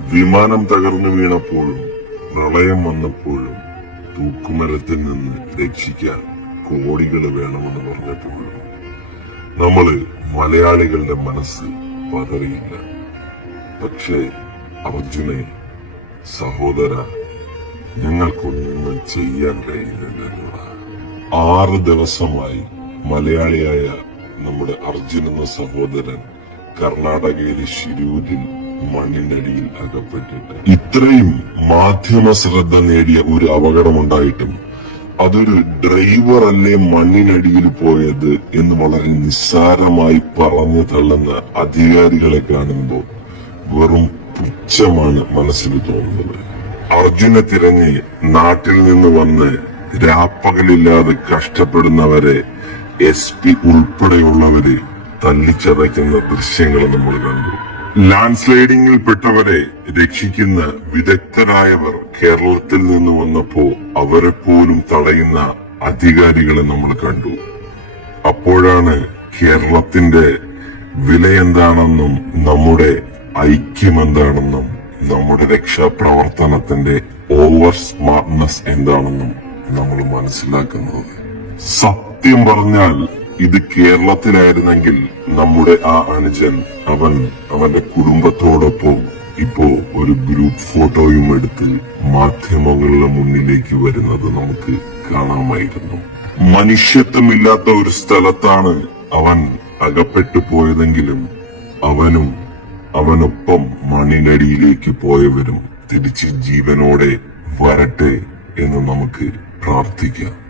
വിമാനം തകർന്നു വീണപ്പോഴും പ്രളയം വന്നപ്പോഴും തൂക്കുമരത്തിൽ നിന്ന് രക്ഷിക്കാൻ കോടികൾ വേണമെന്ന് പറഞ്ഞപ്പോഴും നമ്മൾ മലയാളികളുടെ മനസ്സ് പതറിയില്ല. പക്ഷേ അർജുനെ സഹോദര ഞങ്ങൾക്കൊന്നും ചെയ്യാൻ കഴിയുന്നില്ല ആറ് ദിവസമായി മലയാളിയായ നമ്മുടെ അർജുൻ എന്ന സഹോദരൻ കർണാടകയിലെ ശിരൂരിൽ മണ്ണിനടിയിൽ അകപ്പെട്ടിട്ട്. ഇത്രയും മാധ്യമ ശ്രദ്ധ നേടിയ ഒരു അപകടമുണ്ടായിട്ടും അതൊരു ഡ്രൈവർ അല്ലേ മണ്ണിനടിയിൽ പോയത് എന്ന് വളരെ നിസ്സാരമായി പറഞ്ഞു തള്ളുന്ന അധികാരികളെ കാണുമ്പോൾ വെറും പുച്ഛമാണ് മനസ്സിൽ തോന്നുന്നത്. അർജുനെ തിരഞ്ഞ് നാട്ടിൽ നിന്ന് വന്ന് രാപ്പകലില്ലാതെ കഷ്ടപ്പെടുന്നവരെ എസ് പി ഉൾപ്പെടെയുള്ളവര് തല്ലിച്ചതയ്ക്കുന്ന ദൃശ്യങ്ങൾ നമ്മൾ കണ്ടു. ലാൻഡ് സ്ലൈഡിംഗിൽ പെട്ടവരെ രക്ഷിക്കുന്ന വിദഗ്ധരായവർ കേരളത്തിൽ നിന്ന് വന്നപ്പോ അവരെ പോലും തടയുന്ന അധികാരികളെ നമ്മൾ കണ്ടു. അപ്പോഴാണ് കേരളത്തിന്റെ വില എന്താണെന്നും നമ്മുടെ ഐക്യം എന്താണെന്നും നമ്മുടെ രക്ഷാപ്രവർത്തനത്തിന്റെ ഓവർ സ്മാർട്ട്നെസ് എന്താണെന്നും നമ്മൾ മനസ്സിലാക്കുന്നത്. സത്യം പറഞ്ഞാൽ ഇത് കേരളത്തിലായിരുന്നെങ്കിൽ നമ്മുടെ ആ അനുജൻ അവൻ അവന്റെ കുടുംബത്തോടൊപ്പം ഇപ്പോ ഒരു ഗ്രൂപ്പ് ഫോട്ടോയും എടുത്ത് മാധ്യമങ്ങളുടെ മുന്നിലേക്ക് വരുന്നത് നമുക്ക് കാണാമായിരുന്നു. മനുഷ്യത്വമില്ലാത്ത ഒരു സ്ഥലത്താണ് അവൻ അകപ്പെട്ടു പോയതെങ്കിലും അവനും അവനൊപ്പം മണ്ണിനടിയിലേക്ക് പോയവരും തിരിച്ച് ജീവനോടെ വരട്ടെ എന്ന് നമുക്ക് പ്രാർത്ഥിക്കാം.